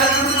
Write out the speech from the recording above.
Brahma